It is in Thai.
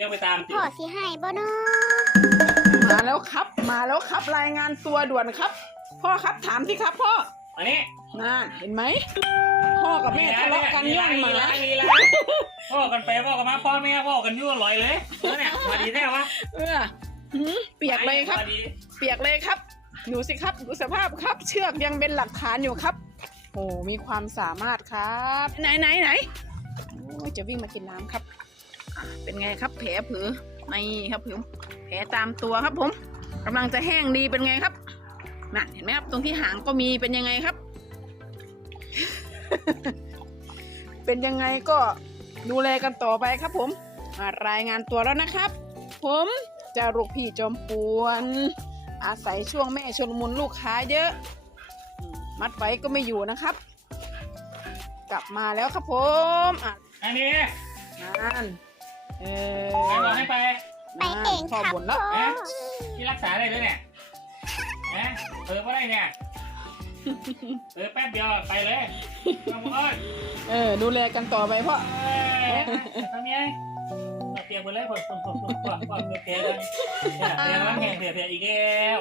เรียกไปตามพ่อสีให้บ่นมาแล้วครับ มาแล้วครับรายงานตัวด่วนครับ พ่อครับถามสิครับพ่อมาเนี่น่าเห็นไหม พ่อกับแม่ทะเลาะกันยุ่างหมาพ่อกันไปพ่อกันมา พ่อแม่พ่อกันยุ่วลอยเลย เนี่ยมาดีแน่วะเออเปียกเลยครับ เปียกเลยครับหนูสิครับดูสภาพครับ เชือกยังเป็นหลักฐานอยู่ครับ โอ้ มีความสามารถครับ ไหนไหนไหนจะวิ่งมากินน้ำครับเป็นไงครับแผลผือในครับผมแผลตามตัวครับผม กําลังจะแห้งดีเป็นไงครับน่ะเห็นไหมครับตรงที่หางก็มีเป็นยังไงครับ เป็นยังไงก็ดูแลกันต่อไปครับผม รายงานตัวแล้วนะครับ ผมจะรุกพี่จอมปวน อาศัยช่วงแม่ชนมุนลูกค้าเยอะ มัดไว้ก็ไม่อยู่นะครับ กลับมาแล้วครับผมอันนี้นั่นเออไปบอกให้ไปไปเองครับผมนะที่รักษาได้ด้วยเนี่ยนะเผลอก็ได้เนี่ยเออแป๊บเดียวไปเลยเออดูแลกันต่อไปเพราะทำยังไงเปรียมไปเลยผมผมผมผมผมเปรียมเตรียมแล้วแข่งเปรียมอีกแล้ว